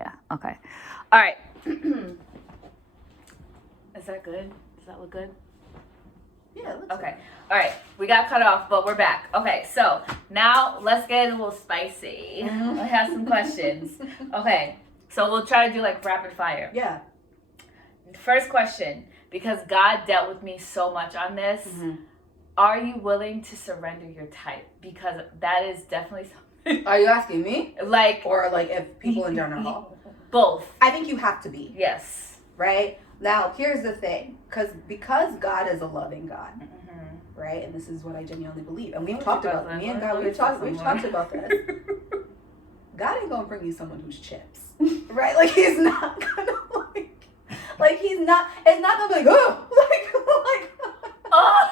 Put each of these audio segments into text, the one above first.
yeah. Okay. All right. Is that good? Does that look good? Yeah, it looks okay. All right. We got cut off, but we're back. Okay. So now let's get a little spicy. I have some questions. Okay. So we'll try to do like rapid fire. Yeah. First question, because God dealt with me so much on this. Are you willing to surrender your type? Because that is definitely something. Are you asking me? Like, or like if people in general? Both. I think you have to be. Yes. Right? Now, here's the thing. Because God is a loving God. Right? And this is what I genuinely believe. And we've talked about me and God, we've talked about this. God ain't gonna bring you someone who's chips. Right? Like he's not gonna like he's not, it's not gonna be like, oh, oh.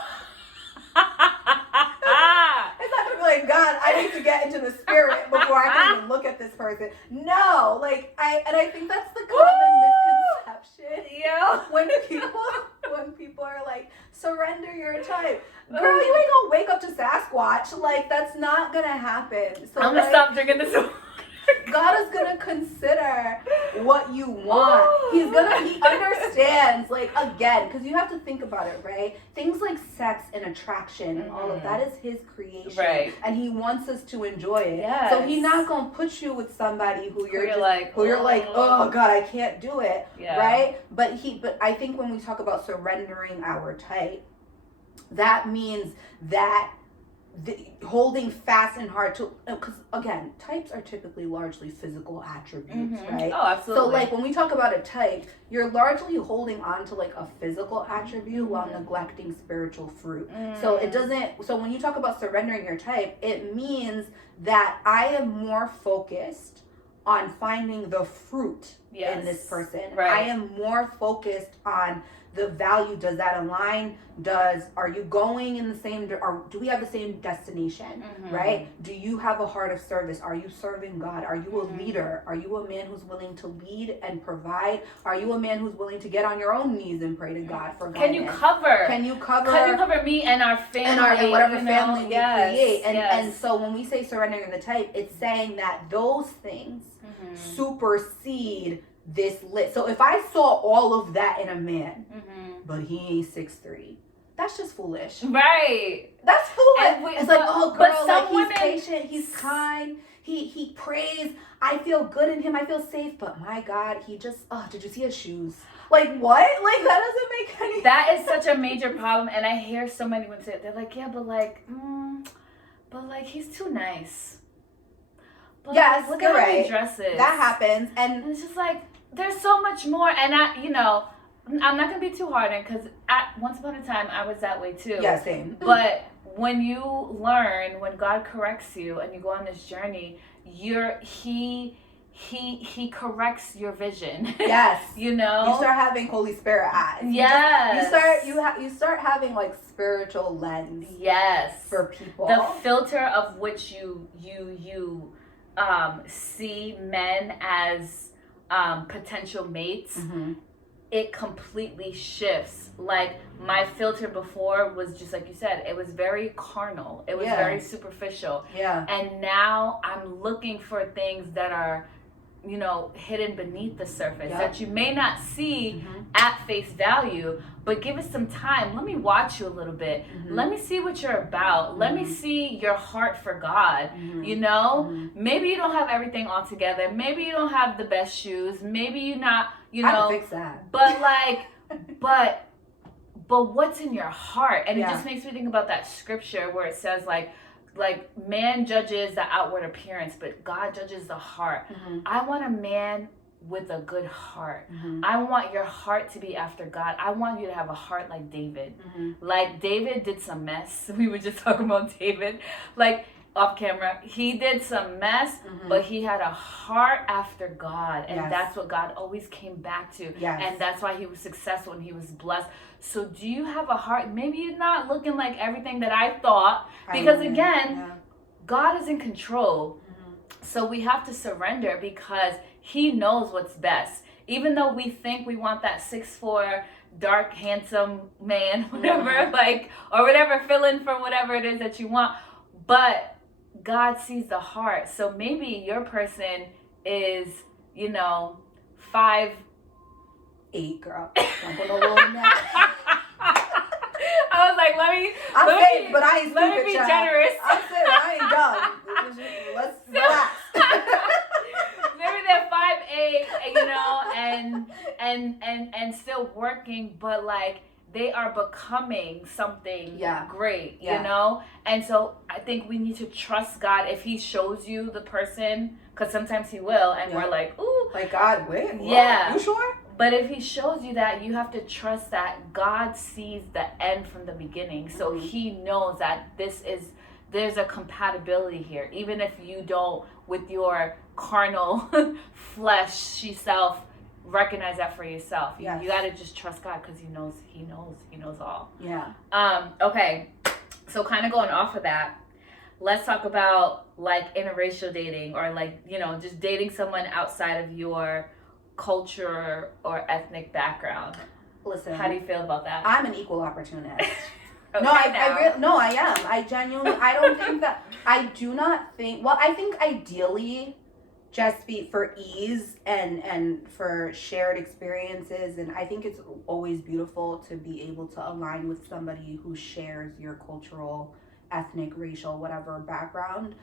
It's not gonna be like, God, I need to get into the spirit before I can even look at this person. No, like I think that's the common misconception. Yeah. When people are like, surrender your type. Girl, you ain't gonna wake up to Sasquatch. Like that's not gonna happen. So I'm gonna stop drinking this. God is gonna consider what you want. He understands, like, again, because you have to think about it, right? Things like sex and attraction and all of that is his creation. Right. And he wants us to enjoy it. Yes. So he's not gonna put you with somebody who you're like, oh God, I can't do it. Yeah. Right? But I think when we talk about surrendering our type, that means that holding fast and hard to, because again, types are typically largely physical attributes, right? Oh, absolutely. So like when we talk about a type, you're largely holding on to like a physical attribute while neglecting spiritual fruit. So so when you talk about surrendering your type, it means that I am more focused on finding the fruit in this person. Right. I am more focused on the value. Does that align? Are you going in the same, or do we have the same destination, right? Do you have a heart of service? Are you serving God? Are you a leader? Are you a man who's willing to lead and provide? Are you a man who's willing to get on your own knees and pray to God for guidance? Can you cover me and our family and whatever family we create? And so when we say surrendering the type, it's saying that those things supersede this list. So if I saw all of that in a man, but he ain't 6'3", that's just foolish. Right. That's foolish. It's like, oh girl, like women, he's patient, he's kind, he prays, I feel good in him, I feel safe, but my God, he just, did you see his shoes? Like what? Like that doesn't make any sense. That is such a major problem, and I hear so many women say it. They're like, yeah, but like he's too nice. But yes, look you're at how right. he dresses. That happens, and it's just like there's so much more. And I'm not gonna be too hard on, because once upon a time I was that way too. Yeah, same. But when you learn, when God corrects you and you go on this journey, he corrects your vision. Yes. You start having Holy Spirit eyes. Yes. You start having like spiritual lens. Yes. For people. The filter of which you see men as potential mates, it completely shifts. Like my filter before was just like you said, it was very carnal. It was very superficial. Yeah. And now I'm looking for things that are, hidden beneath the surface that you may not see at face value, but give it some time. Let me watch you a little bit. Let me see what you're about. Let me see your heart for God. Maybe you don't have everything all together. Maybe you don't have the best shoes. Maybe you're not, How to fix that? But like, but what's in your heart? And it just makes me think about that scripture where it says like man judges the outward appearance, but God judges the heart. I want a man with a good heart. I want your heart to be after God. I want you to have a heart like David. Like David did some mess. We were just talking about David. Like off camera, he did some mess, but he had a heart after God, and that's what God always came back to. And that's why he was successful and he was blessed. So do you have a heart? Maybe you're not looking like everything that I thought, because again, God is in control. So we have to surrender because he knows what's best. Even though we think we want that 6'4", dark, handsome man, whatever, or whatever, fill in for whatever it is that you want. But God sees the heart. So maybe your person is, you know, 5'8", girl. Don't put no little neck. I was like, I'm safe, but I ain't stupid, let me be child. generous. I'm saying I ain't dumb. Let's relax. Maybe they're 5'8", you know, and still working, but like they are becoming something great, you know? And so I think we need to trust God if he shows you the person, because sometimes he will, and we're like, ooh. Like, God, wait, what? Yeah. You sure? But if he shows you that, you have to trust that God sees the end from the beginning. So he knows that there's a compatibility here. Even if you don't, with your carnal fleshy self, recognize that for yourself. Yes. You got to just trust God because he knows all. Yeah. Okay. So kind of going off of that, let's talk about like interracial dating, or like, you know, just dating someone outside of your culture or ethnic background. Listen, how do you feel about that? I'm an equal opportunist. Okay, I am. I genuinely, I don't think that, I do not think, well, I think ideally, just for ease and for shared experiences, and I think it's always beautiful to be able to align with somebody who shares your cultural, ethnic, racial, whatever background.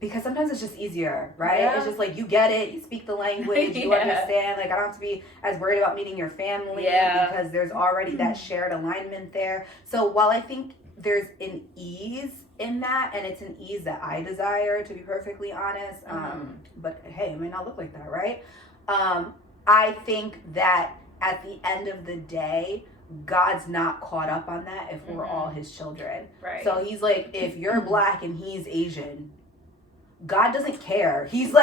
Because sometimes it's just easier, right? Yeah. It's just like, you get it, you speak the language, you understand. Like, I don't have to be as worried about meeting your family because there's already that shared alignment there. So while I think there's an ease in that, and it's an ease that I desire, to be perfectly honest, but hey, it may not look like that, right? I think that at the end of the day, God's not caught up on that if we're all his children. Right. So he's like, if you're black and he's Asian, God doesn't care. He's just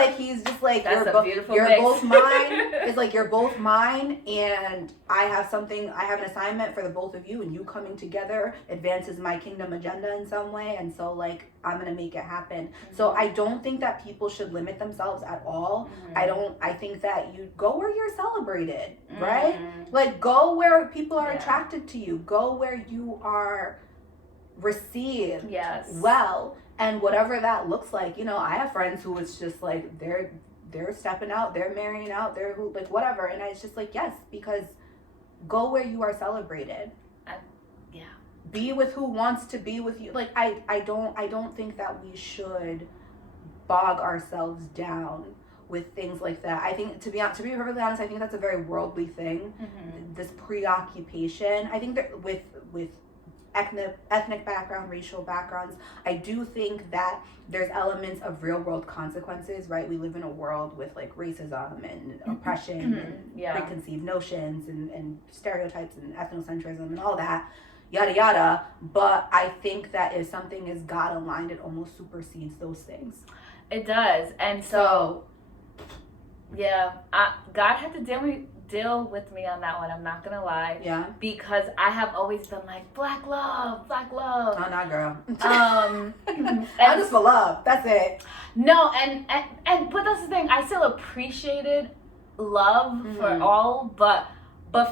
like, you're both mine. It's like, you're both mine, and I have an assignment for the both of you, and you coming together advances my kingdom agenda in some way, and so like, I'm gonna make it happen. So I don't think that people should limit themselves at all. I think that you go where you're celebrated, right? Like, go where people are attracted to you. Go where you are received well. And whatever that looks like, you know, I have friends who it's just like, they're stepping out, they're marrying out, they're like, whatever. And it's just like, yes, because go where you are celebrated. Be with who wants to be with you. Like, I don't think that we should bog ourselves down with things like that. I think, to be perfectly honest, I think that's a very worldly thing. This preoccupation. I think that with ethnic background, racial backgrounds, I do think that there's elements of real world consequences, right? We live in a world with like racism and oppression and preconceived notions and stereotypes and ethnocentrism and all that, yada yada. But I think that if something is God aligned, it almost supersedes those things. It does. And so God had to deal with me on that one, I'm not gonna lie. Yeah. Because I have always been like, black love. Oh, no, girl. I'm just for love. That's it. No, and but that's the thing. I still appreciated love for all, but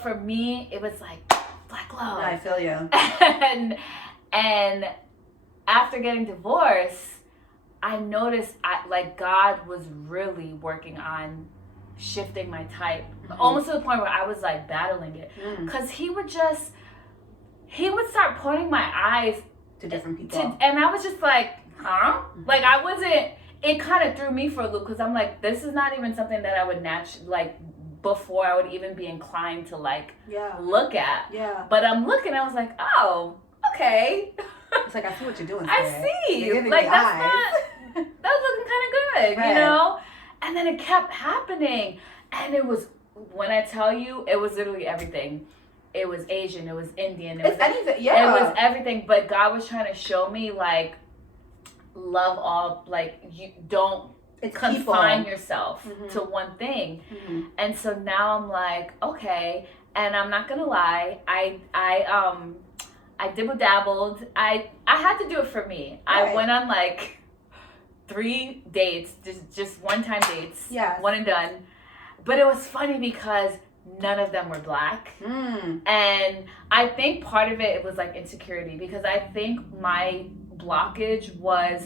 for me, it was like black love. No, I feel you. And after getting divorced, I noticed God was really working on shifting my type, almost to the point where I was like battling it, because he would start pointing my eyes to different people, and I was just like, huh? Like, I wasn't, it kind of threw me for a loop, because I'm like, this is not even something that I would naturally, like, before I would even be inclined to like look at. But I'm looking, I was like, oh, okay. It's like, I see what you're doing. I see. Like, that's looking kind of good, right. You know? And then it kept happening. And it was, when I tell you, it was literally everything. It was Asian, it was Indian. It was anything, It was everything. But God was trying to show me, like, love all, like, you don't confine yourself to one thing. And so now I'm like, okay. And I'm not going to lie. I dibble-dabbled. I had to do it for me. Right. I went on, like, 3 dates, just one-time dates, one and done. But it was funny because none of them were black. And I think part of it was like insecurity, because I think my blockage was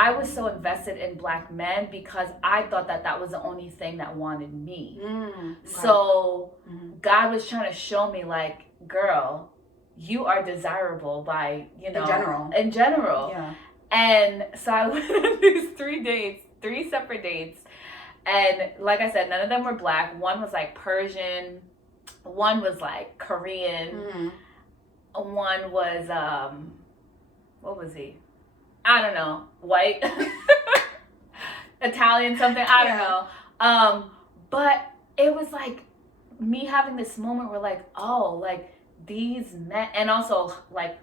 I was so invested in Black men because I thought that was the only thing that wanted me. Okay. So God was trying to show me, like, girl, you are desirable by, you know, in general. Yeah. And so I went on these 3 separate dates. And like I said, none of them were Black. One was like Persian. One was like Korean. One was, what was he? I don't know. White. Italian something. I don't know. But it was like me having this moment where like, oh, like these men, and also like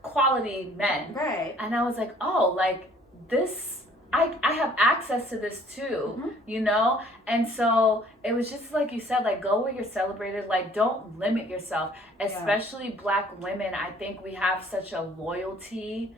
quality men. Right. And I was like, oh, like this, I have access to this too, you know? And so it was just like you said, like, go where you're celebrated. Like, don't limit yourself, especially Black women. I think we have such a loyalty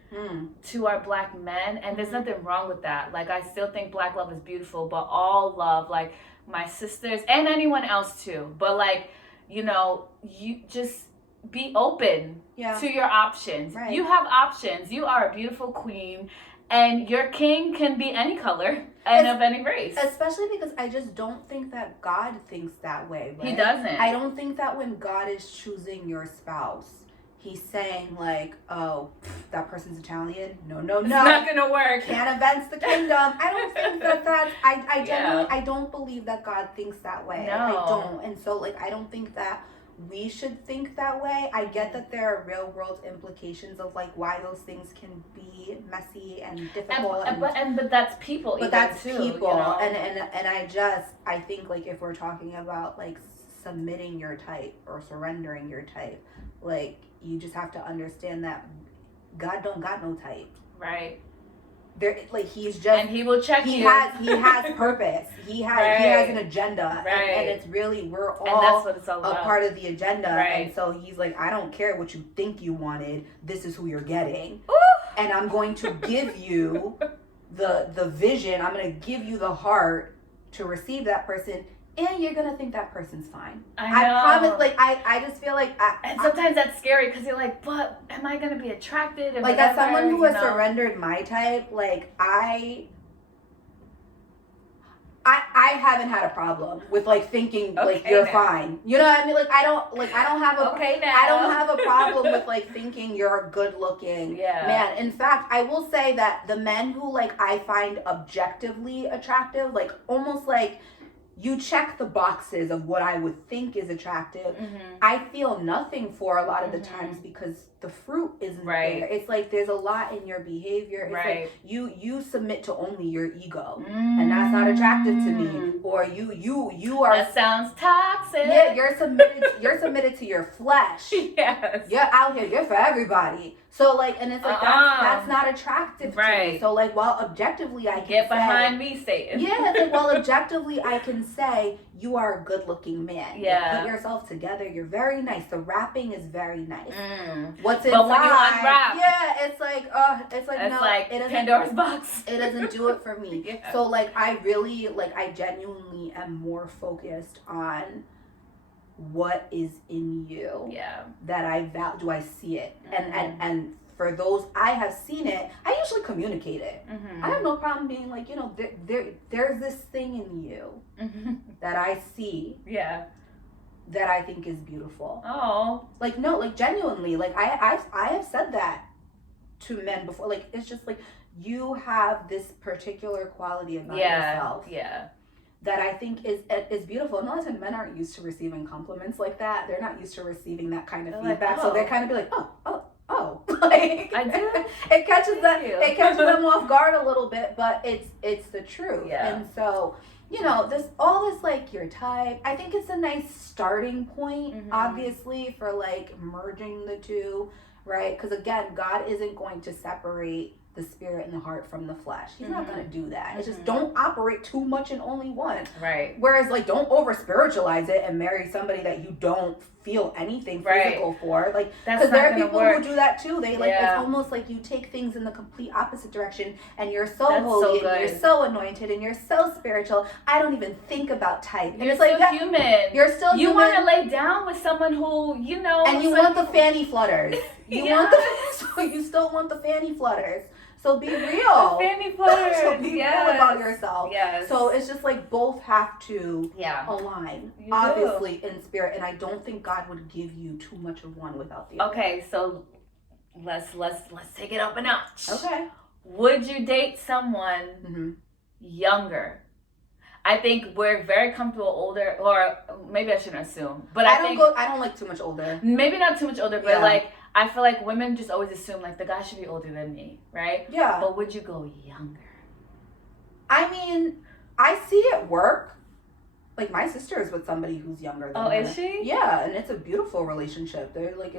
to our Black men, and there's nothing wrong with that. Like, I still think Black love is beautiful, but all love, like my sisters and anyone else too. But like, you know, you just be open to your options. Right. You have options. You are a beautiful queen. And your king can be any color and of any race. Especially because I just don't think that God thinks that way. Right? He doesn't. I don't think that when God is choosing your spouse, he's saying like, oh, that person's Italian. No. It's not going to work. Can't advance the kingdom. I don't think that's, I genuinely, I don't believe that God thinks that way. No. I don't. And so like, I don't think that we should think that way. I get that there are real world implications of like why those things can be messy and difficult, but that's people. But that's too, people, you know? and I think like if we're talking about like submitting your type or surrendering your type, like you just have to understand that God don't got no type. Right. There, like he's just, and he will check he you. He has purpose. He has an agenda, and it's really we're all, and that's what it's all about. A part of the agenda. Right. And so he's like, I don't care what you think you wanted. This is who you're getting, and I'm going to give you the vision. I'm going to give you the heart to receive that person. And you're gonna think that person's fine. I promise. Like I just feel like, and sometimes that's scary because you're like, but am I gonna be attracted? Like as someone who has surrendered my type, like I haven't had a problem with like thinking like you're fine. You know what I mean? Like I don't have a I don't have a problem with like thinking you're a good looking man. In fact, I will say that the men who like I find objectively attractive, like almost like you check the boxes of what I would think is attractive. I feel nothing for a lot of the times because the fruit isn't there. It's like there's a lot in your behavior. It's like you submit to only your ego, and that's not attractive to me. Or you are. That sounds toxic. Yeah, you're submitted to your flesh. Yes. You're out here. You're for everybody. So like, and it's like that's not attractive to me. So like, while objectively I can get behind me, Satan. Yeah, it's like, while objectively I can say you are a good-looking man. Yeah. You put yourself together. You're very nice. The wrapping is very nice. What's inside? But when you unwrap, it's like no, like it Pandora's box. It doesn't do it for me. So like, I genuinely am more focused on what is in you. That I value. Do I see it? And for those I have seen it, I usually communicate it. I have no problem being like, you know, there's this thing in you that I see. That I think is beautiful. Like no, like genuinely, like I have said that to men before. Like it's just like you have this particular quality about yourself. That I think is beautiful. And a lot of times men aren't used to receiving compliments like that. They're not used to receiving that kind of feedback. So they kind of be like, oh. Like I do. It catches them off guard a little bit, but it's the truth. And so, you know, all this like your type, I think it's a nice starting point, obviously, for like merging the two, right? Because again, God isn't going to separate the spirit and the heart from the flesh. He's not going to do that. It's just don't operate too much in only one. Whereas like don't over spiritualize it and marry somebody that you don't feel anything physical for. Like, because there are people who do that too. They like it's almost like you take things in the complete opposite direction, and you're so holy and you're so anointed and you're so spiritual. I don't even think about type. You're still like, human. You're still human. You want to lay down with someone who, you know, and you want the fanny flutters. You still want the fanny flutters. So be real. Fanny flutters. So be real about yourself. Yes. So it's just like both have to align, You obviously, in spirit. And I don't think God would give you too much of one without the other. Okay, so let's take it up a notch. Okay. Would you date someone younger? I think we're very comfortable older, or maybe I shouldn't assume, but I don't like too much older. Maybe not too much older, but like I feel like women just always assume like the guy should be older than me, right? Yeah. But would you go younger? I mean, I see it work. Like my sister is with somebody who's younger than her. Oh, is she? Yeah, and it's a beautiful relationship. They're like,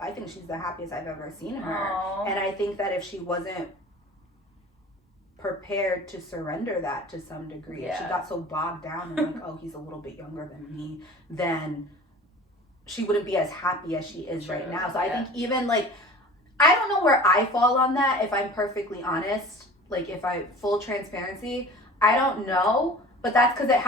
I think she's the happiest I've ever seen her. Aww. And I think that if she wasn't prepared to surrender that to some degree, if she got so bogged down in like, oh, he's a little bit younger than me, then she wouldn't be as happy as she is right now. So I think even like, I don't know where I fall on that, if I'm perfectly honest. Like if I full transparency, I don't know, but that's because it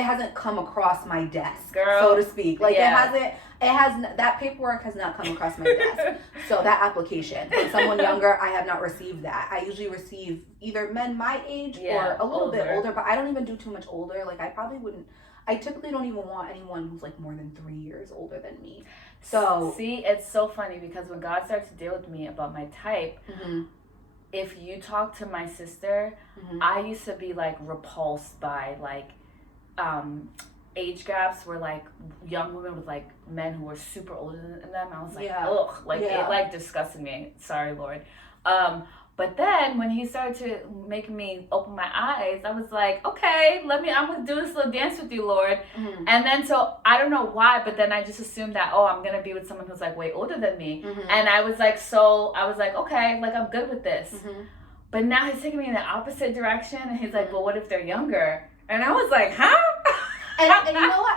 hasn't come across my desk, girl, so to speak. Like that paperwork has not come across my desk. So that application from someone younger, I have not received that. I usually receive either men my age or a little bit older, but I don't even do too much older. Like I typically don't even want anyone who's like more than 3 years older than me. So see, it's so funny because when God starts to deal with me about my type, if you talk to my sister, I used to be like repulsed by like age gaps where like young women with like men who were super older than them. I was like, ugh, like it like disgusted me. Sorry, Lord. But then when he started to make me open my eyes, I was like, okay, I'm going to do this little dance with you, Lord. And then so I don't know why, but then I just assumed that, oh, I'm going to be with someone who's like way older than me. And I was like, okay, like I'm good with this. But now he's taking me in the opposite direction. And he's like, well, what if they're younger? And I was like, huh? And you know what?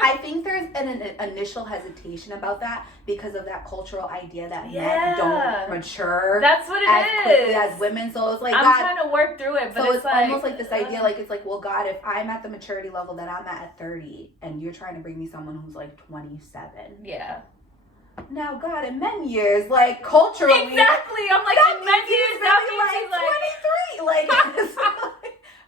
I think there's an initial hesitation about that because of that cultural idea that men don't mature. That's what it as is. Quickly as women. So it's like I'm trying to work through it, but so it's like, almost like this idea, like it's like, well, God, if I'm at the maturity level that I'm at 30, and you're trying to bring me someone who's like 27. Yeah. Now, God, in men years, like culturally, exactly. I'm like, in men years, now like 23, like.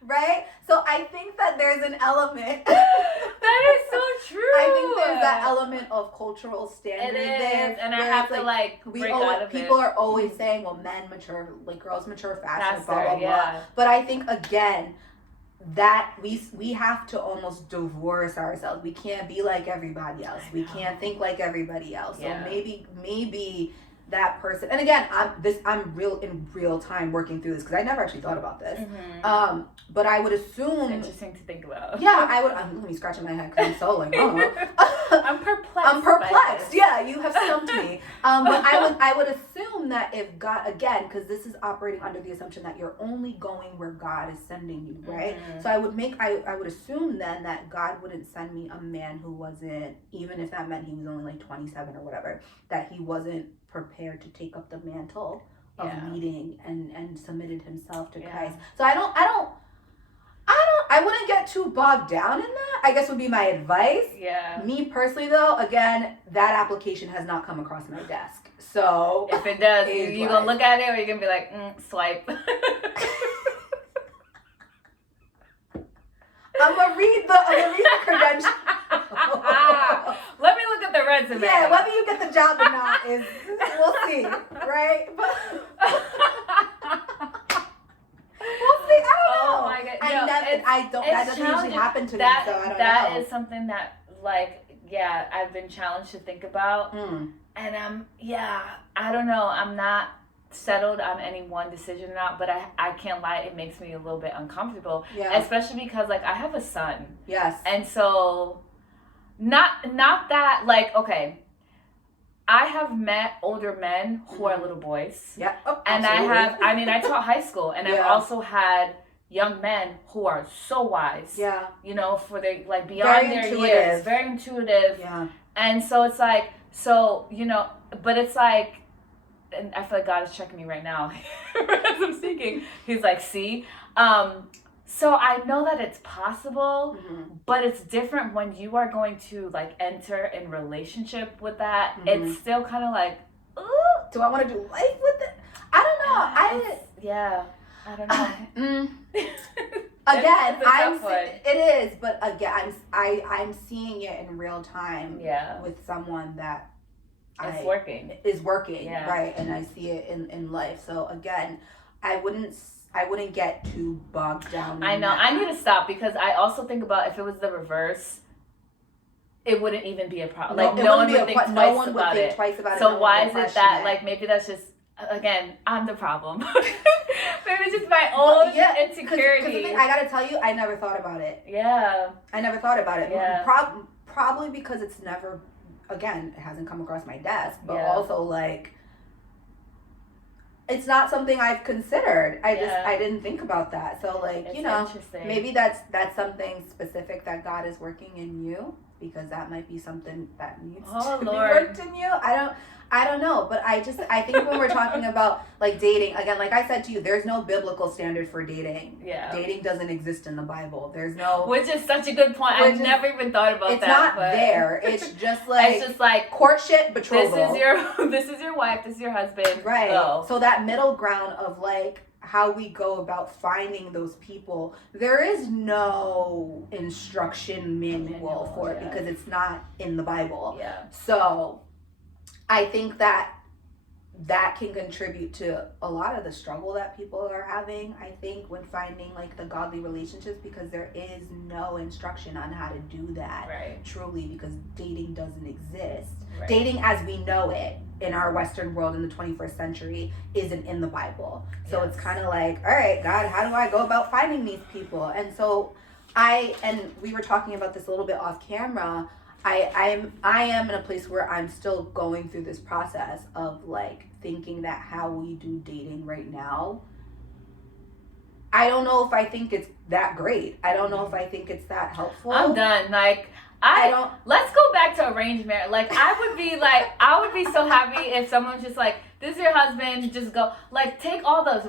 Right? So I think that there's an element. That is so true. I think there's that element of cultural standard there. And I have to like break out of people it. are always saying, well, men mature, like girls mature faster, blah, blah, blah. But I think, again, that we have to almost divorce ourselves. We can't be like everybody else. We can't think like everybody else. So maybe that person, and again, I'm in real time working through this because I never actually thought about this. But I would assume interesting to think about. Yeah, I would. Let me scratching my head because I'm so like, oh. I'm perplexed. I'm perplexed. Yeah, you have stumped me. But I would assume that if God, again, because this is operating under the assumption that you're only going where God is sending you, right? So I would assume then that God wouldn't send me a man who wasn't, even if that meant he was only like 27 or whatever, that he wasn't prepared to take up the mantle of leading and submitted himself to Christ. So I wouldn't get too bogged down in that, I guess would be my advice. Yeah. Me personally though, again, that application has not come across my desk. So if it does, you gonna look at it or you're gonna be like, swipe. I'm gonna read the credentials. Let me look at the resume. Yeah, whether you get the job or not is, we'll see, right? But we'll see. I don't know. Oh my God. That doesn't usually happen to me, so I don't know. That is something that, like, I've been challenged to think about. And I don't know. I'm not settled on any one decision or not, but I can't lie, it makes me a little bit uncomfortable. Yeah. Especially because, like, I have a son. Yes. And so, not that, like, okay, I have met older men who are little boys. Yeah. Oh, and I taught high school, and I've also had young men who are so wise. Yeah. You know, for their, like, beyond their years. Very intuitive. Yeah. And so it's like, but it's like, and I feel like God is checking me right now as I'm speaking. He's like, see? So I know that it's possible, but it's different when you are going to, like, enter in relationship with that. It's still kind of like, Do I want to do life with it? I don't know. I don't know. Again, It's it is, but again, I'm seeing it in real time. Yeah. With someone that is working, yeah. Right, and I see it in life. So again, I wouldn't get too bogged down. I know. I need to stop, because I also think about if it was the reverse, it wouldn't even be a problem. Like no one would think twice about it. So why is it that like maybe that's just, again, I'm the problem. Maybe it's just my own insecurity. Cause I gotta tell you, I never thought about it. Yeah. I never thought about it. Yeah. Probably because it's never, again, it hasn't come across my desk, but Yeah. also like, it's not something I've considered. I didn't think about that. So like, it's you know, interesting. maybe that's something specific that God is working in you, because that might be something that needs to be worked in you. I don't know, but I think when we're talking about like dating, again, like I said to you, there's no biblical standard for dating. Yeah. Dating doesn't exist in the Bible. There's no. Which is such a good point. I've never even thought about that. It's not there. It's just like. It's just like courtship, betrothal. This is your wife. This is your husband. Right. Go. So that middle ground of like how we go about finding those people, there is no instruction manual for it, because it's not in the Bible. Yeah. So I think that can contribute to a lot of the struggle that people are having, I think, when finding like the godly relationships, because there is no instruction on how to do that. Right. Truly, because dating doesn't exist. Right. Dating as we know it in our Western world in the 21st century isn't in the Bible. So It's kind of like, all right, God, how do I go about finding these people? And so we were talking about this a little bit off camera. I am in a place where I'm still going through this process of like thinking that how we do dating right now, I don't know if I think it's that great. I don't know if I think it's that helpful. I'm done. Like let's go back to arranged marriage. Like I would be so happy if someone was just like, this is your husband, just go. Like take all the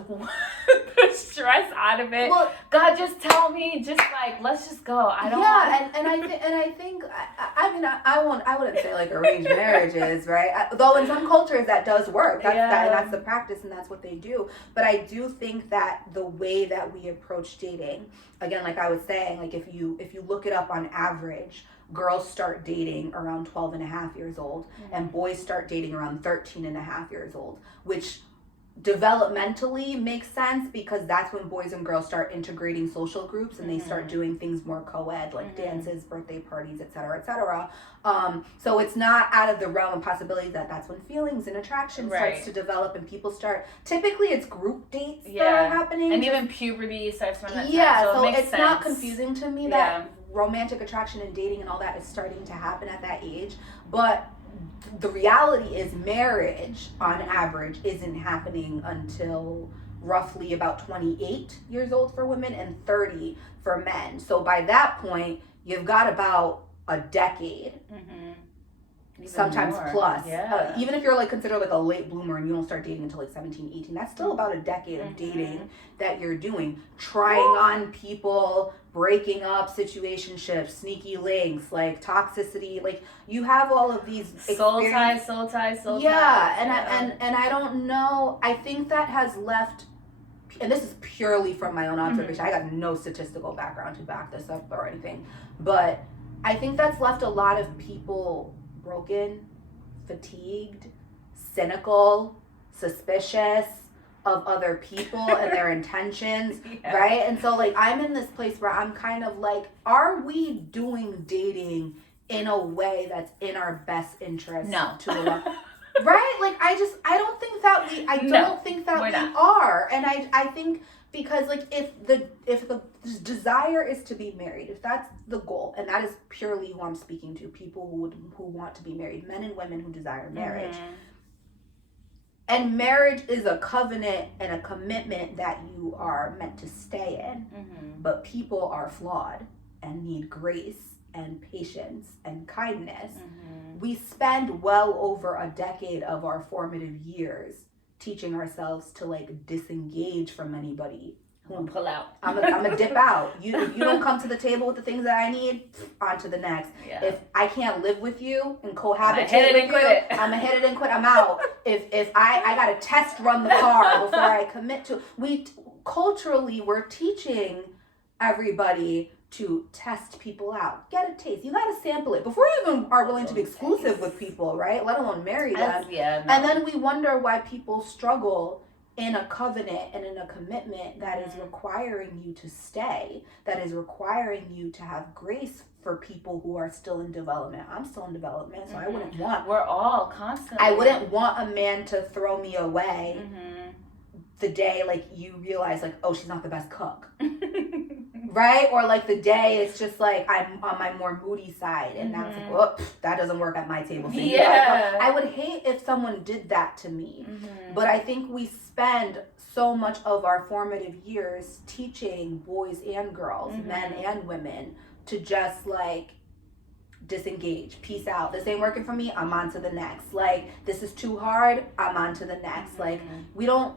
stress out of it. Well, God, just tell me, just like, let's just go. I don't I think I wouldn't say like arranged marriages, right? Though in some cultures that does work. That's the practice and that's what they do. But I do think that the way that we approach dating, again, like I was saying, like if you look it up on average, girls start dating around 12 and a half years old, and boys start dating around 13 and a half years old, which developmentally makes sense, because that's when boys and girls start integrating social groups and they start doing things more co-ed, like dances, birthday parties, etc., etc. So it's not out of the realm of possibility that's when feelings and attraction starts to develop, and people start, typically it's group dates that are happening, and even puberty starts around that time. Yeah, so it's sense. Not confusing to me that romantic attraction and dating and all that is starting to happen at that age, but the reality is marriage on average isn't happening until roughly about 28 years old for women and 30 for men. So by that point, you've got about a decade, sometimes more. Plus. Yeah. Even if you're like considered like a late bloomer and you don't start dating until like 17, 18, that's still about a decade of dating that you're doing, trying on people, breaking up situationships, sneaky links, like toxicity, like you have all of these soul ties. Yeah, and I don't know, I think that has left, and this is purely from my own observation, I got no statistical background to back this up or anything, but I think that's left a lot of people broken, fatigued, cynical, suspicious of other people and their intentions, right? And so like I'm in this place where I'm kind of like, are we doing dating in a way that's in our best interest? No. Right? Like I don't think that we are. And I think because like if the desire is to be married, if that's the goal, and that is purely who I'm speaking to, people who want to be married, men and women who desire marriage. And marriage is a covenant and a commitment that you are meant to stay in. But people are flawed and need grace and patience and kindness. We spend well over a decade of our formative years teaching ourselves to like disengage from anybody I'm gonna pull out. I'm gonna dip out. If you don't come to the table with the things that I need, on to the next. Yeah. If I can't live with you and cohabitate hit it with and you, quit it. I'm gonna hit it and quit. I'm out. If I gotta test run the car before I commit to. Culturally we're teaching everybody to test people out, get a taste. You gotta sample it before you even are willing to be exclusive with people, right? Let alone marry them. Yeah, no. And then we wonder why people struggle in a covenant and in a commitment that is requiring you to stay, that is requiring you to have grace for people who are still in development. I'm still in development, so I wouldn't want. We're all constantly. I wouldn't want a man to throw me away the day like you realize like, oh, she's not the best cook. Right? Or like the day it's just like I'm on my more moody side and now it's like, oh, that doesn't work at my table. So yeah. I would hate if someone did that to me. But I think we spend so much of our formative years teaching boys and girls, men and women, to just like disengage, peace out. This ain't working for me, I'm on to the next. Like, this is too hard, I'm on to the next. Like, we don't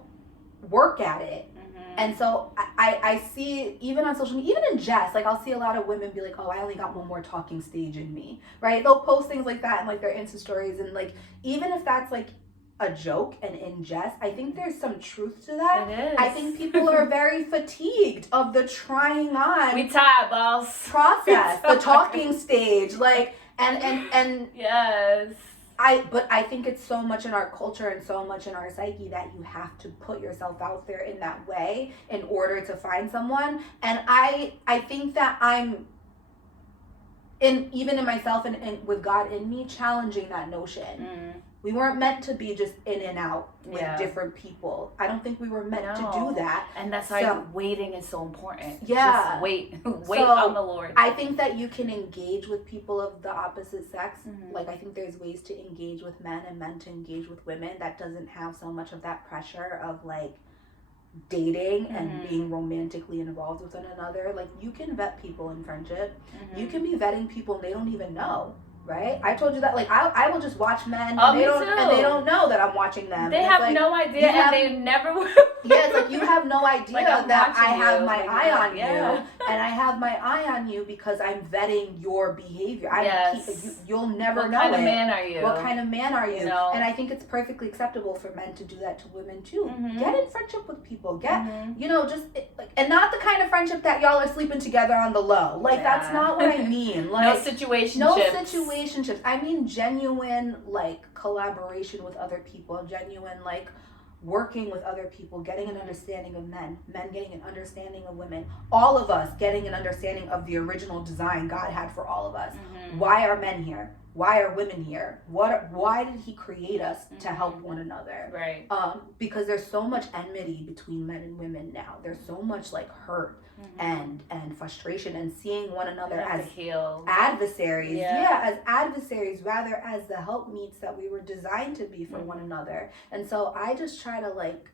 work at it. And so I see, even on social media, even in jest, like I'll see a lot of women be like, oh, I only got one more talking stage in me, right? They'll post things like that in like their Insta stories, and like, even if that's like a joke and in jest, I think there's some truth to that. It is. I think people are very fatigued of the trying on. We tired, boss. Process, the talking stage, like, and yes. But I think it's so much in our culture and so much in our psyche that you have to put yourself out there in that way in order to find someone. And I think that I'm even in myself and with God in me, challenging that notion. We weren't meant to be just in and out with different people. I don't think we were meant to do that. And that's why waiting is so important. Yeah. Just wait on the Lord. I think that you can engage with people of the opposite sex. Like, I think there's ways to engage with men and men to engage with women that doesn't have so much of that pressure of like dating and being romantically involved with one another. Like, you can vet people in friendship. You can be vetting people and they don't even know. Right? I told you that. Like, I will just watch men and they don't know that I'm watching them. They have no idea, and they never will. Yeah, it's like you have no idea like that I have my eye on you, and I have my eye on you because I'm vetting your behavior. You'll never know. What kind of man are you? What kind of man are you? You know? And I think it's perfectly acceptable for men to do that to women too. Get in friendship with people. And not the kind of friendship that y'all are sleeping together on the low. Like, that's not what I mean. Like, no situationships. I mean genuine like collaboration with other people, genuine like working with other people, getting an understanding of men getting an understanding of women, all of us getting an understanding of the original design God had for all of us. Why are men here? Why are women here? Why did he create us to help one another? Right. Because there's so much enmity between men and women now. There's so much like hurt and frustration, and seeing one another as adversaries. As adversaries rather as the helpmeets that we were designed to be for one another. And so I just try to like,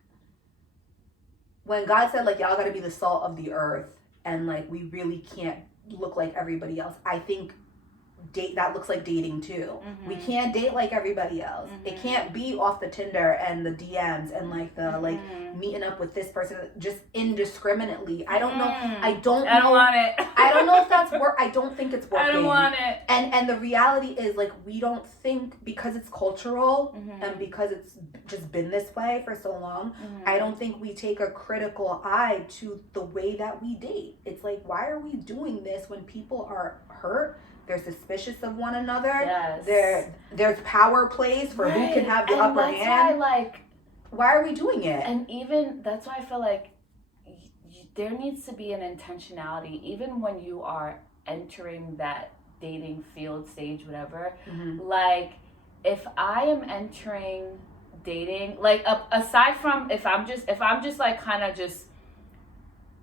when God said like, y'all gotta be the salt of the earth and like we really can't look like everybody else, I think that looks like dating too. We can't date like everybody else. It can't be off the Tinder and the DMs and like the like meeting up with this person just indiscriminately. I don't know. I don't want it. I don't know if that's work. I don't think it's working. I don't want it. And the reality is like, we don't think, because it's cultural and because it's just been this way for so long, I don't think we take a critical eye to the way that we date. It's like, why are we doing this when people are hurt? They're suspicious of one another. Yes. There's power plays for who can have the upper hand. Why are we doing it? And even that's why I feel like there needs to be an intentionality, even when you are entering that dating field stage, whatever. Like, if I am entering dating, like aside from if I'm just like kind of just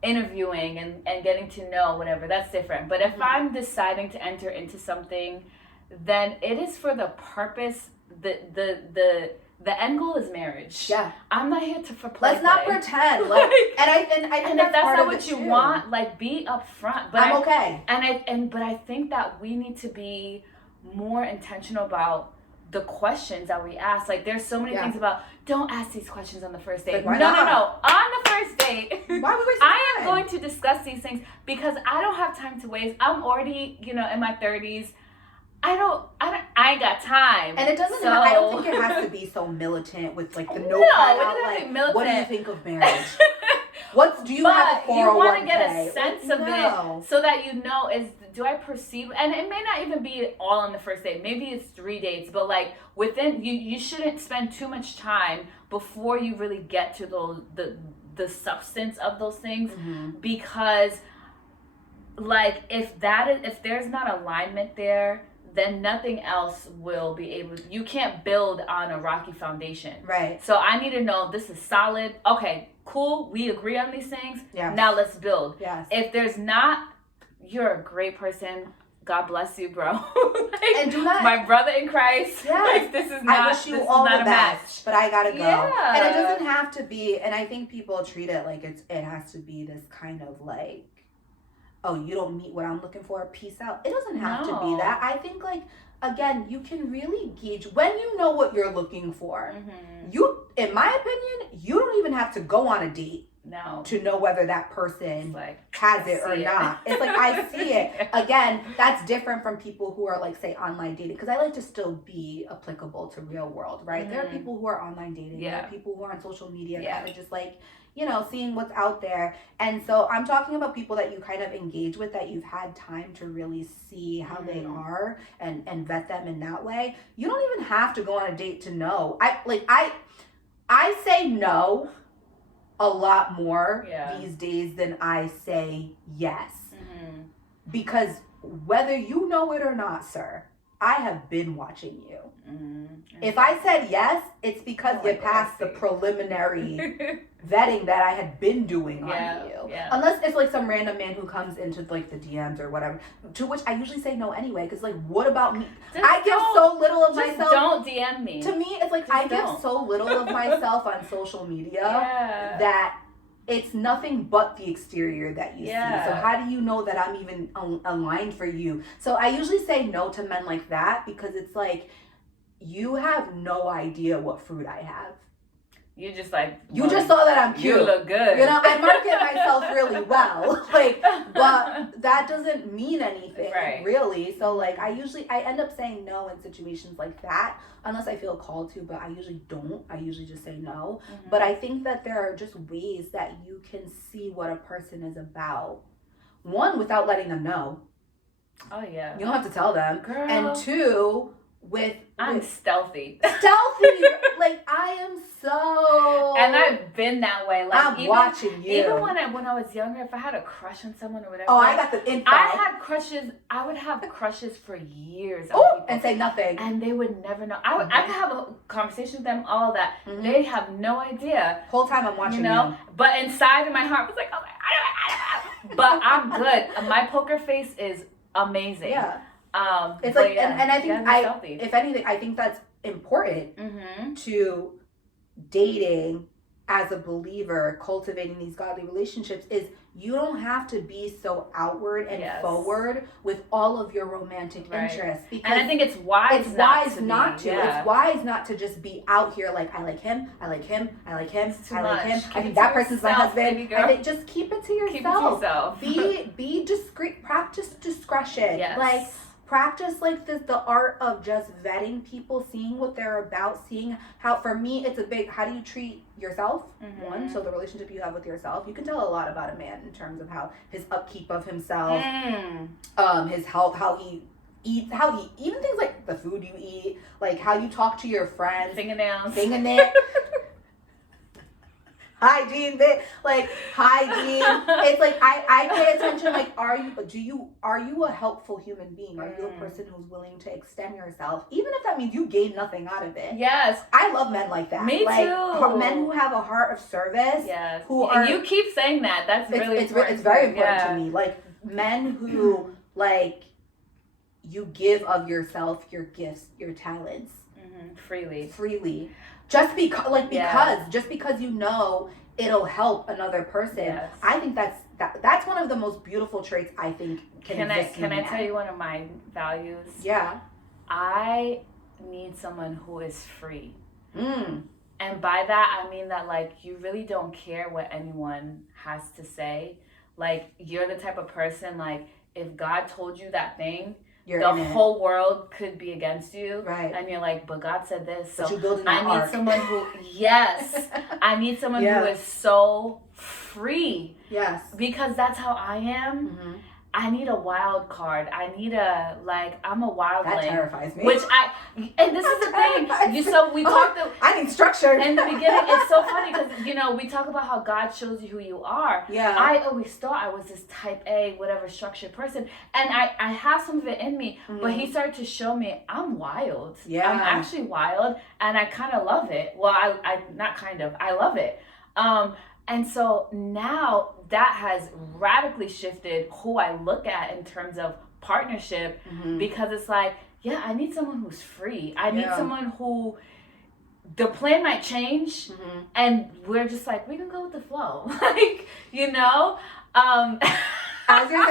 interviewing and getting to know whatever, that's different. But if I'm deciding to enter into something, then it is for the purpose, the end goal is marriage. Yeah, I'm not here for play. Let's not pretend. Like, and I think if that's not what you want, like, be upfront. But okay. But I think that we need to be more intentional about the questions that we ask. Like, there's so many things about, don't ask these questions on the first date. Like, why no. not? On the first date, why would we I am going to discuss these things because I don't have time to waste. I'm already, in my 30s. I ain't got time. And it doesn't I don't think it has to be so militant with like the notepad out, it like, doesn't militant. What do you think of marriage? Do you have a 401k? You want to get a sense of it so that do I perceive, and it may not even be all on the first date. Maybe it's 3 dates, but like within, you shouldn't spend too much time before you really get to the substance of those things, because like if there's not alignment there, then nothing else will be able to, you can't build on a rocky foundation. Right. So I need to know this is solid. Okay, cool. We agree on these things. Yeah. Now let's build. Yes. If there's not, you're a great person. God bless you, bro. And do not, my brother in Christ. Yes. Like, this is not. I wish you all the best, but I gotta go. Yeah. And it doesn't have to be. And I think people treat it like it has to be this kind of like, oh, you don't meet what I'm looking for, peace out. It doesn't have to be that. I think, like, again, you can really gauge when you know what you're looking for. You, in my opinion, you don't even have to go on a date to know whether that person has it or not. It's like, I see it. Again, that's different from people who are, like, say, online dating. Because I like to still be applicable to real world, right? There are people who are online dating. There are people who are on social media kind of just, like, seeing what's out there. And so I'm talking about people that you kind of engage with, that you've had time to really see how they are and vet them in that way. You don't even have to go on a date to know. I say no a lot more these days than I say yes. Because whether you know it or not, sir, I have been watching you. If I said yes, it's because you passed the preliminary vetting that I had been doing on you. Unless it's like some random man who comes into like the DMs or whatever, to which I usually say no anyway, because like, what about me? I give so little of myself. Don't DM me. To me, it's like I give so little of myself on social media that it's nothing but the exterior that you see. So how do you know that I'm even aligned for you? So I usually say no to men like that, because it's like, you have no idea what fruit I have. You just like, you just saw that I'm cute. You look good. I market myself really well. But that doesn't mean anything, really. So like, I end up saying no in situations like that, unless I feel called to, but I usually don't. I usually just say no. But I think that there are just ways that you can see what a person is about. One, without letting them know. Oh yeah. You don't have to tell them. Girl. And two, I'm stealthy. Like, I am so. And I've been that way. Like, I'm watching you. Even when I was younger, if I had a crush on someone or whatever. Oh, I got the info. I had crushes. I would have crushes for years on people. And say nothing. And they would never know. I could have a conversation with them, all of that. They have no idea. Whole time I'm watching you. But inside in my heart was like, oh my, I don't. But I'm good. My poker face is amazing. Yeah. It's like, and I think if anything, I think that's important to dating as a believer, cultivating these godly relationships, is you don't have to be so outward and forward with all of your romantic interests. Because and I think it's wise not to. Yeah. It's wise not to just be out here like, I like him, I like him, I like him, I like him. Keep I think that person's my husband. I think just keep it to yourself. Be discreet. Practice discretion. Yes. Like, practice like the art of just vetting people, seeing what they're about, seeing how, for me, it's a big, how do you treat yourself? One, so the relationship you have with yourself. You can tell a lot about a man in terms of how his upkeep of himself, his health, how he eats, even things like the food you eat, like how you talk to your friends. Fingernails. Hygiene, hygiene. It's like, I pay attention. Like, are you a helpful human being? Are you a person who's willing to extend yourself, even if that means you gain nothing out of it? Yes, I love men like that. Me too. Men who have a heart of service. Yes, and you keep saying that. That's really important. It's very important to me. Like, men who like, you give of yourself, your gifts, your talents, freely. Just because you know it'll help another person. Yes. I think that's one of the most beautiful traits I think can exist in a man. I tell you one of my values? Yeah. I need someone who is free. Mm. And by that, I mean that, like, you really don't care what anyone has to say. Like, you're the type of person, like, if God told you that thing, the whole world could be against you. Right. And you're like, but God said this. So I need someone who, yes, I need someone who is so free. Yes. Because that's how I am. Mm-hmm. I need a wild card. I'm a wildling. That terrifies me. And this is the thing. So we talked. I need structure. In the beginning, it's so funny because, we talk about how God shows you who you are. Yeah. I always thought I was this type A, whatever, structured person. And I have some of it in me, but he started to show me I'm wild. Yeah. I'm actually wild, and I kind of love it. Well, I not kind of. I love it. And so now that has radically shifted who I look at in terms of partnership, because it's like, yeah, I need someone who's free. I need someone who the plan might change, and we're just like, we can go with the flow. Like, I was gonna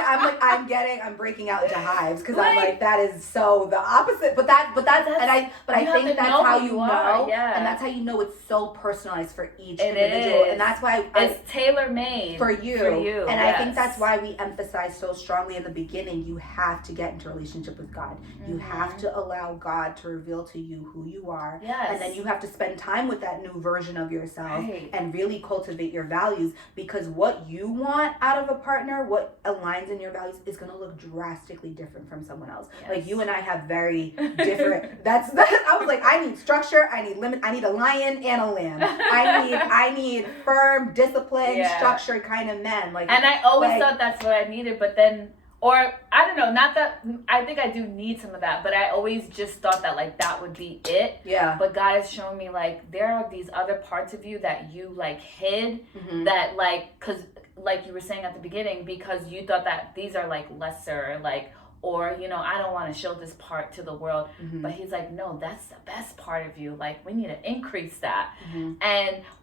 say, I'm breaking out into hives because I'm like, that is so the opposite. But I think that's how you know, and that's how you know it's so personalized for each individual, and that's why it's tailor made for you. And I think that's why we emphasize so strongly in the beginning. You have to get into a relationship with God. You have to allow God to reveal to you who you are, and then you have to spend time with that new version of yourself and really cultivate your values, because what you want out of a partner, what aligns in your values, is going to look drastically different from someone else. Like, you and I have very different I was like, I need structure, I need limit, I need a lion and a lamb. I need firm, disciplined, structured kind of men. Like, and I always thought that's what I needed, but then, or I don't know, not that I think I do need some of that, but I always just thought that, like, that would be it. Yeah. But God has shown me, like, there are these other parts of you that you, like, hid, that, like, because like you were saying at the beginning, because you thought that these are, like, lesser, like, or, I don't want to show this part to the world. But he's like, no, that's the best part of you. Like, we need to increase that.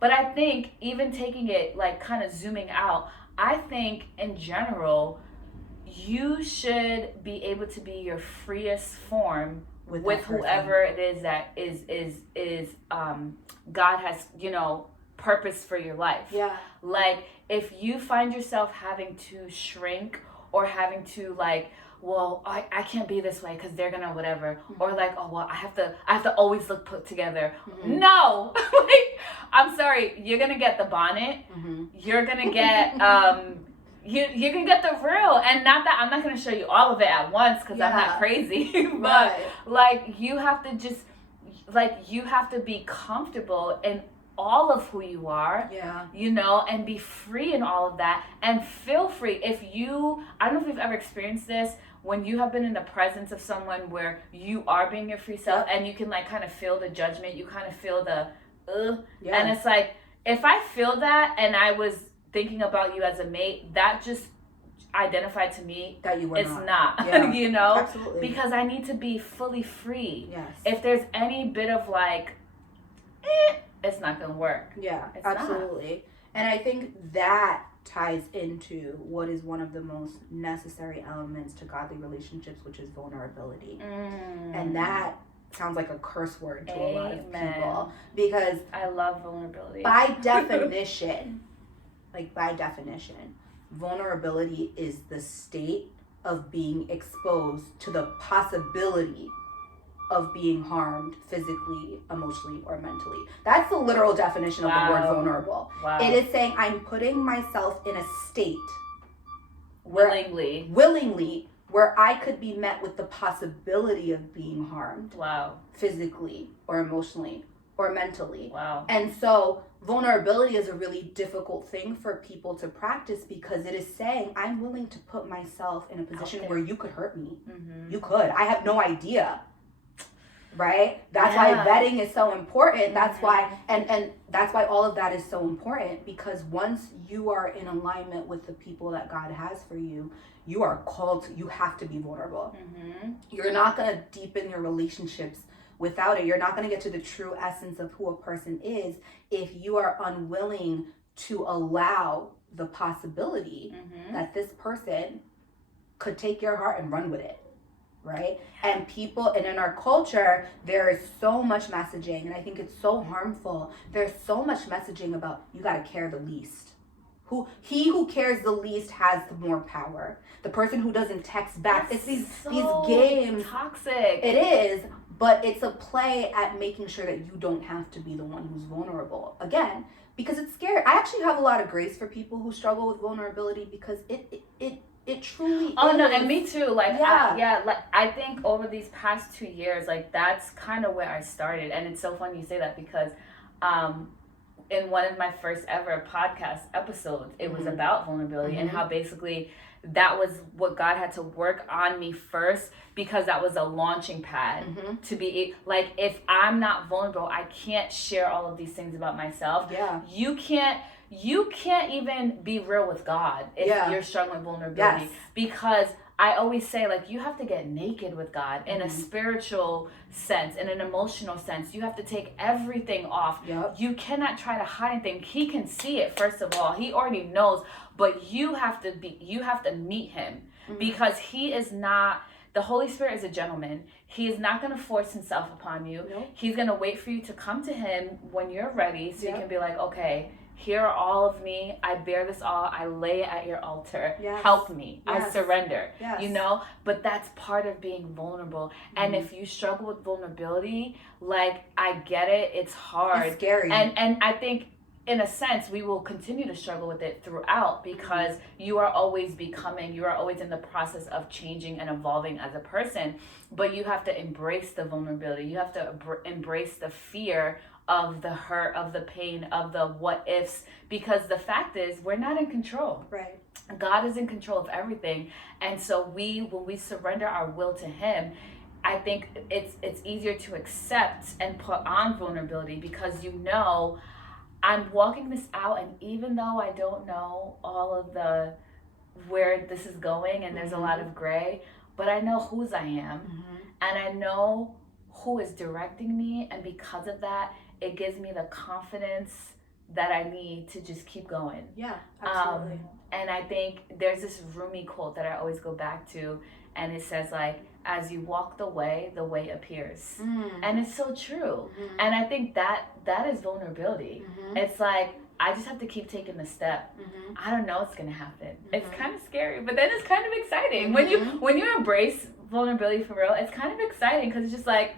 But I think even taking it, like, kind of zooming out, I think in general, you should be able to be your freest form with whoever it is that is God has, purpose for your life. Yeah. Like, if you find yourself having to shrink or having to, like, well, I can't be this way because they're gonna whatever, or like, oh well, I have to always look put together. No, like, I'm sorry, you're gonna get the bonnet. You're gonna get you're gonna get the real, and not that I'm not gonna show you all of it at once because I'm not crazy, but like, you have to just, like, you have to be comfortable in all of who you are, and be free in all of that, and feel free. I don't know if you've ever experienced this, when you have been in the presence of someone where you are being your free self, and you can, like, kind of feel the judgment, you kind of feel the and it's like, if I feel that and I was thinking about you as a mate, that just identified to me that you were not. Absolutely. Because I need to be fully free. Yes. If there's any bit of, like, it's not gonna work. Yeah, absolutely. And I think that ties into what is one of the most necessary elements to godly relationships, which is vulnerability. And that sounds like a curse word to a lot of people, because I love vulnerability. By definition, vulnerability is the state of being exposed to the possibility of being harmed physically, emotionally, or mentally. That's the literal definition of the word vulnerable. Wow. It is saying I'm putting myself in a state willingly where I could be met with the possibility of being harmed. Wow. Physically or emotionally or mentally. Wow. And so vulnerability is a really difficult thing for people to practice, because it is saying I'm willing to put myself in a position where you could hurt me. You could. I have no idea. Right? That's why vetting is so important. That's why, and that's why all of that is so important, because once you are in alignment with the people that God has for you, you are called to, you have to be vulnerable. You're not going to deepen your relationships without it. You're not going to get to the true essence of who a person is if you are unwilling to allow the possibility that this person could take your heart and run with it. right? And people, and in our culture, there is so much messaging, and I think it's so harmful. There's so much messaging about you got to care the least. He who cares the least has the more power. The person who doesn't text back. That's it's so these games. Toxic. It is, but it's a play at making sure that you don't have to be the one who's vulnerable. Again, because it's scary. I actually have a lot of grace for people who struggle with vulnerability because it truly oh is. no, and me too. Like yeah. like I think over these past 2 years, like that's kind of where I started, and it's so funny you say that because in one of my first ever podcast episodes, it was about vulnerability and how basically that was what God had to work on me first, because that was a launching pad to be like, if I'm not vulnerable, I can't share all of these things about myself. Yeah. You can't even be real with God if you're struggling with vulnerability, because I always say, like, you have to get naked with God in a spiritual sense, in an emotional sense. You have to take everything off. Yep. You cannot try to hide anything. He can see it, first of all. He already knows, but you have to meet him, because he is not, the Holy Spirit is a gentleman. He is not going to force himself upon you. Nope. He's going to wait for you to come to him when you're ready, so you can be like, okay, here are all of me. I bear this all. I lay it at your altar. Yes. Help me. Yes. I surrender. Yes. You know? But that's part of being vulnerable. And if you struggle with vulnerability, like, I get it. It's hard. It's scary. And I think, in a sense, we will continue to struggle with it throughout, because you are always becoming, you are always in the process of changing and evolving as a person. But you have to embrace the vulnerability. You have to embrace the fear of the hurt, of the pain, of the what ifs, because the fact is, we're not in control. Right. God is in control of everything. And so when we surrender our will to him, I think it's easier to accept and put on vulnerability, because you know, I'm walking this out, and even though I don't know all of the where this is going, and there's a lot of gray, but I know whose I am, and I know who is directing me, and because of that, it gives me the confidence that I need to just keep going. Yeah, absolutely. And I think there's this Rumi quote that I always go back to, and it says, like, as you walk the way appears. And it's so true. And I think that is vulnerability. It's like, I just have to keep taking the step. I don't know what's gonna happen. It's kind of scary, but then it's kind of exciting. When you embrace vulnerability for real, it's kind of exciting, because it's just like,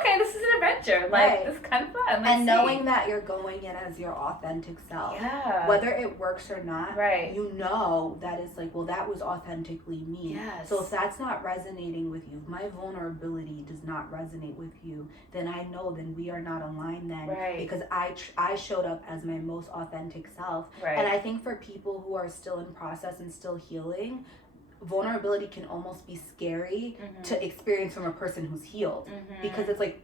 okay, this is an adventure. Like, this is kind of fun. And knowing that you're going in as your authentic self. Yeah. Whether it works or not, right. You know that it's like, well, that was authentically me. Yes. So if that's not resonating with you, if my vulnerability does not resonate with you, then I know then we are not aligned then. Right. Because I showed up as my most authentic self. Right. And I think for people who are still in process and still healing, vulnerability can almost be scary to experience from a person who's healed, because it's like,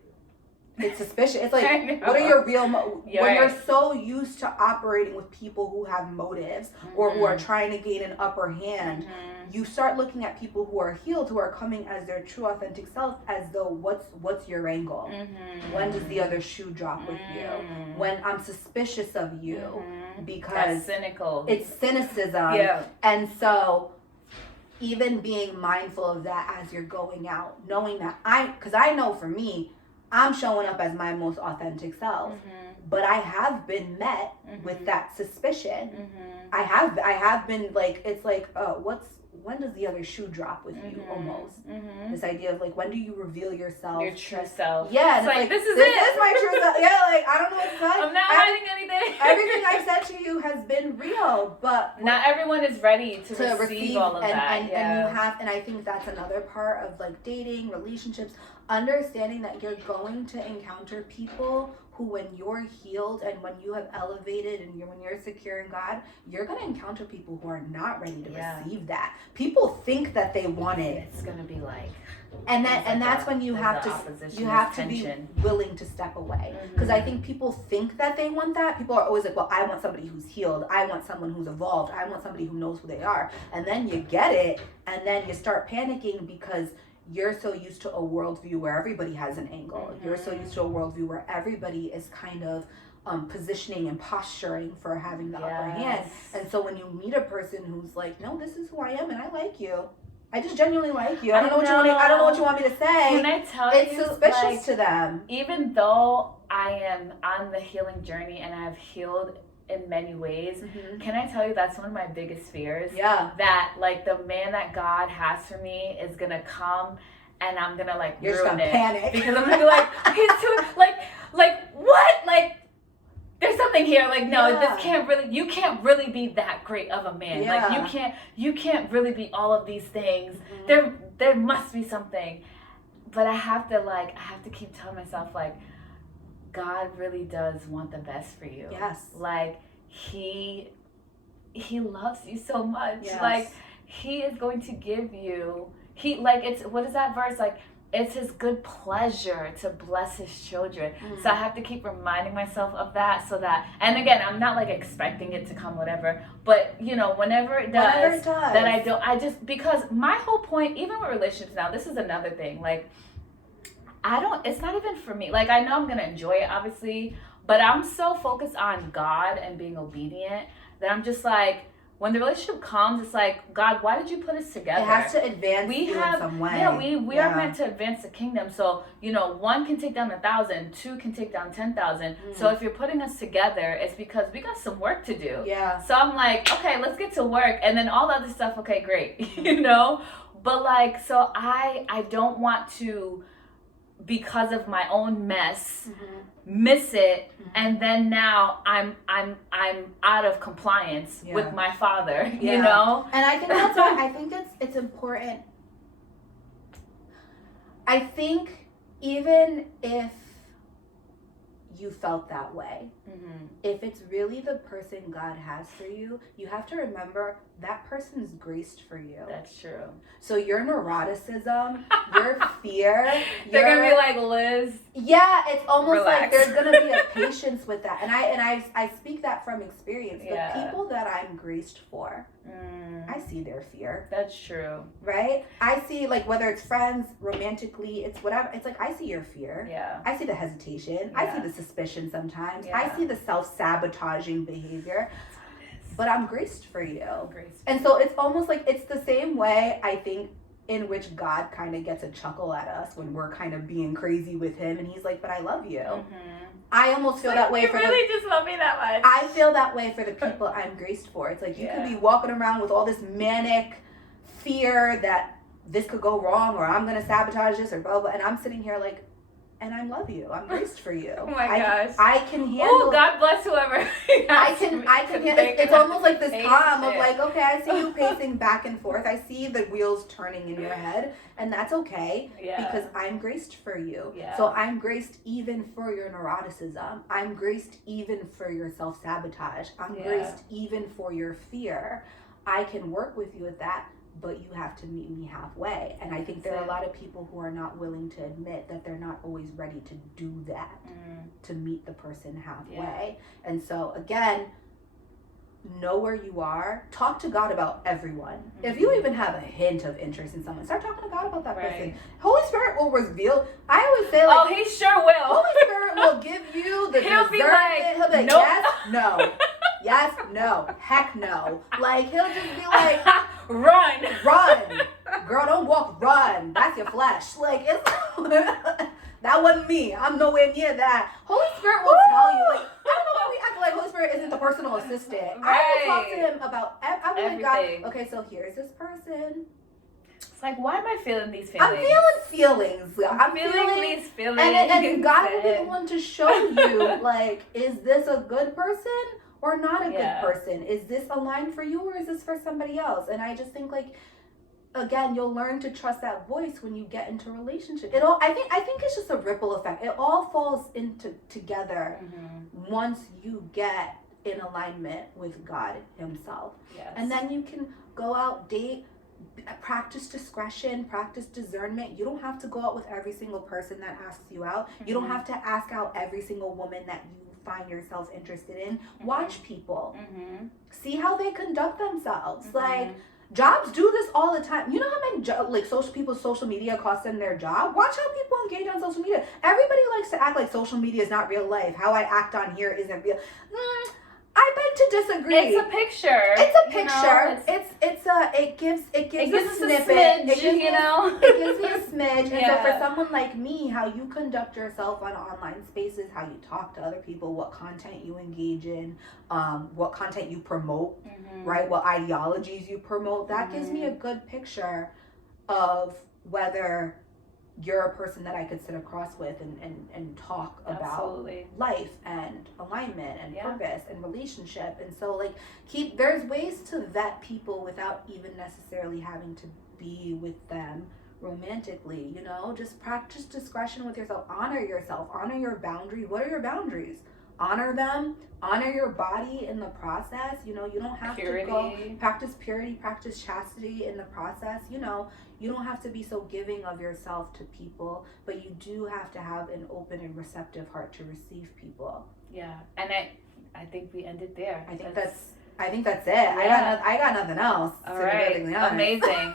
it's suspicious. It's like, what are your real when you're so used to operating with people who have motives or who are trying to gain an upper hand, you start looking at people who are healed, who are coming as their true authentic self, as though what's your angle? When does the other shoe drop with you? When I'm suspicious of you, because that's cynical. It's cynicism. And so even being mindful of that as you're going out, knowing that because I know for me, I'm showing up as my most authentic self, but I have been met with that suspicion. I have been like, it's like, when does the other shoe drop with you, almost? This idea of like, when do you reveal yourself? Your true self. Yeah. It's like, this is my true self. Yeah, like, I don't know what to say. I'm not hiding anything. Everything I've said to you has been real, but not everyone is ready to receive all of that. And you have, and I think that's another part of like dating, relationships, understanding that you're going to encounter people who, when you're healed and when you have elevated and when you're secure in God, you're going to encounter people who are not ready to receive that. People think that they want it. It's going to be like, and that's when you have to be willing to step away, because I think people think that they want that. People are always like, well, I want somebody who's healed, I want someone who's evolved, I want somebody who knows who they are. And then you get it, and then you start panicking because you're so used to a worldview where everybody has an angle. You're so used to a worldview where everybody is kind of positioning and posturing for having the upper hand. And so when you meet a person who's like, no, this is who I am and I like you, I just genuinely like you. I don't know what you want me to say. Can I tell you? It's suspicious to them. Even though I am on the healing journey and I've healed in many ways, can I tell you that's one of my biggest fears? Yeah. That like the man that God has for me is gonna come and I'm gonna like You're ruin just gonna it. panic. Because I'm gonna be like, he's too like what? Like there's something here. Like no, this can't really. You can't really be that great of a man. Yeah. Like you can't really be all of these things. There must be something. But I have to keep telling myself like, God really does want the best for you. Yes. Like he loves you so much. Yes. Like he is going to give you. What is that verse like? It's his good pleasure to bless his children. So I have to keep reminding myself of that so that, and again, I'm not like expecting it to come, whatever, but you know, whenever it does, that because my whole point, even with relationships now, this is another thing, like, it's not even for me. Like, I know I'm going to enjoy it, obviously, but I'm so focused on God and being obedient that I'm just like, when the relationship comes, it's like, God, why did you put us together? It has to advance in some way. Yeah, we are meant to advance the kingdom. So, you know, 1 can take down 1,000, 2 can take down 10,000. So if you're putting us together, it's because we got some work to do. Yeah. So I'm like, okay, let's get to work. And then all the other stuff, okay, great. You know? But like, so I don't want to, because of my own mess, miss it, and then now I'm out of compliance with my father, you know? And I think that's why I think it's important. I think even if you felt that way, if it's really the person God has for you, you have to remember that person's graced for you. That's true. So your neuroticism, your fear, they're gonna be like, Liz. Yeah, it's almost relax. like there's gonna be a patience with that, and I speak that from experience. The people that I'm graced for, I see their fear. That's true. Right? I see, like, whether it's friends, romantically, it's whatever. It's like, I see your fear. Yeah. I see the hesitation. I see the suspicion sometimes. Yeah. I see the self-sabotaging behavior. But I'm graced for you. Graced. And so it's almost like it's the same way, I think, in which God kind of gets a chuckle at us when we're kind of being crazy with him. And he's like, but I love you. I almost feel that way you really just love me that much. I feel that way for the people I'm graced for. It's like you could be walking around with all this manic fear that this could go wrong or I'm going to sabotage this or blah, blah. And I'm sitting here like, and I love you. I'm graced for you. Oh my gosh. I can handle. Oh, God bless whoever. I can handle. It's almost like this calm of like, okay, I see you pacing back and forth. I see the wheels turning in your head, and that's okay because I'm graced for you. Yeah. So I'm graced even for your neuroticism. I'm graced even for your self-sabotage. I'm graced even for your fear. I can work with you with that. But you have to meet me halfway. And I think there are a lot of people who are not willing to admit that they're not always ready to do that, to meet the person halfway. And so, again, know where you are. Talk to God about everyone. If you even have a hint of interest in someone, start talking to God about that person. Holy Spirit will reveal. I always say, like, oh, he sure will. Holy Spirit will give you the He'll be like, nope. Yes, no. Yes, no. Heck no. Like, he'll just be like, run. Girl, don't walk, run. That's your flesh. Like, it's that wasn't me. I'm nowhere near that. Holy Spirit will tell you. Like, I don't know why we act like Holy Spirit isn't the personal assistant. I will talk to him about everything. Like, God, okay, so here's this person. It's like, why am I feeling these feelings? I'm feeling feelings. I'm feeling these feelings. And God will be the one to show you, like, is this a good person? Or not a good person? Is this aligned for you or is this for somebody else? And I just think, like, again, you'll learn to trust that voice when you get into a relationship. I think it's just a ripple effect. It all falls together once you get in alignment with God himself. Yes. And then you can go out, date, practice discretion, practice discernment. You don't have to go out with every single person that asks you out. You don't have to ask out every single woman that you find yourself interested in. Watch people. See how they conduct themselves. Like, jobs do this all the time. You know how many people's social media costs them their job? Watch how people engage on social media. Everybody likes to act like social media is not real life. How I act on here isn't real. I beg to disagree. It's a picture. It's a you know, picture. It gives it a gives us a snippet. smidge, It gives you know. It gives me a smidge. And so for Yeah. someone like me, how you conduct yourself on online spaces, how you talk to other people, what content you engage in, what content you promote, Mhm. right? What ideologies you promote, that gives me a good picture of whether you're a person that I could sit across with and talk about Absolutely. life and alignment and Yeah. purpose and relationship. And so like there's ways to vet people without even necessarily having to be with them romantically, you know. Just practice discretion with yourself. Honor yourself. Honor your boundaries. What are your boundaries? Honor them. Honor your body in the process. You know, you don't have Purity. to go practice purity, practice chastity in the process. You know, you don't have to be so giving of yourself to people, but you do have to have an open and receptive heart to receive people. Yeah, and I think we ended there. I think that's it. Yeah. I got nothing else. All to be right. perfectly honest. Amazing.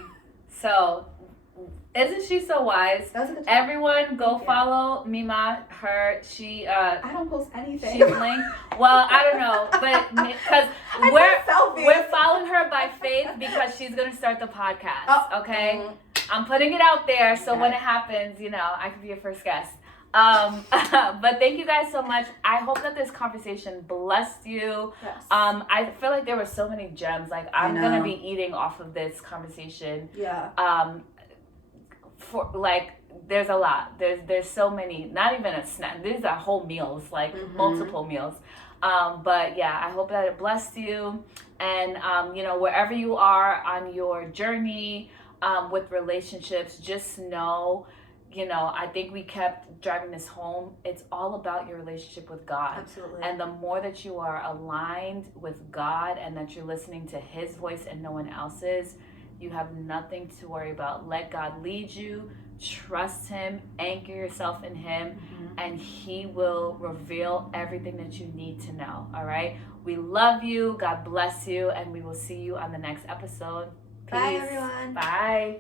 So, isn't she so wise? That was a good talk. Everyone, go Yeah. follow Mima. She I don't post anything. she's linked. Well, I don't know, but because I we're post selfies. we're following her by faith because she's gonna start the podcast. Oh, Okay, I'm putting it out there so when Okay. it happens, you know, I could be your first guest. But thank you guys so much. I hope that this conversation blessed you. Yes. I feel like there were so many gems. Like I'm I gonna know. be eating off of this conversation. Yeah. For like, there's a lot. There's so many. Not even a snack. These are whole meals, like Mhm. multiple meals. But yeah, I hope that it blessed you. And you know, wherever you are on your journey with relationships, just know, you know, I think we kept driving this home. It's all about your relationship with God. Absolutely. And the more that you are aligned with God and that you're listening to His voice and no one else's, you have nothing to worry about. Let God lead you. Trust Him. Anchor yourself in Him. And He will reveal everything that you need to know. All right? We love you. God bless you. And we will see you on the next episode. Peace. Bye, everyone. Bye.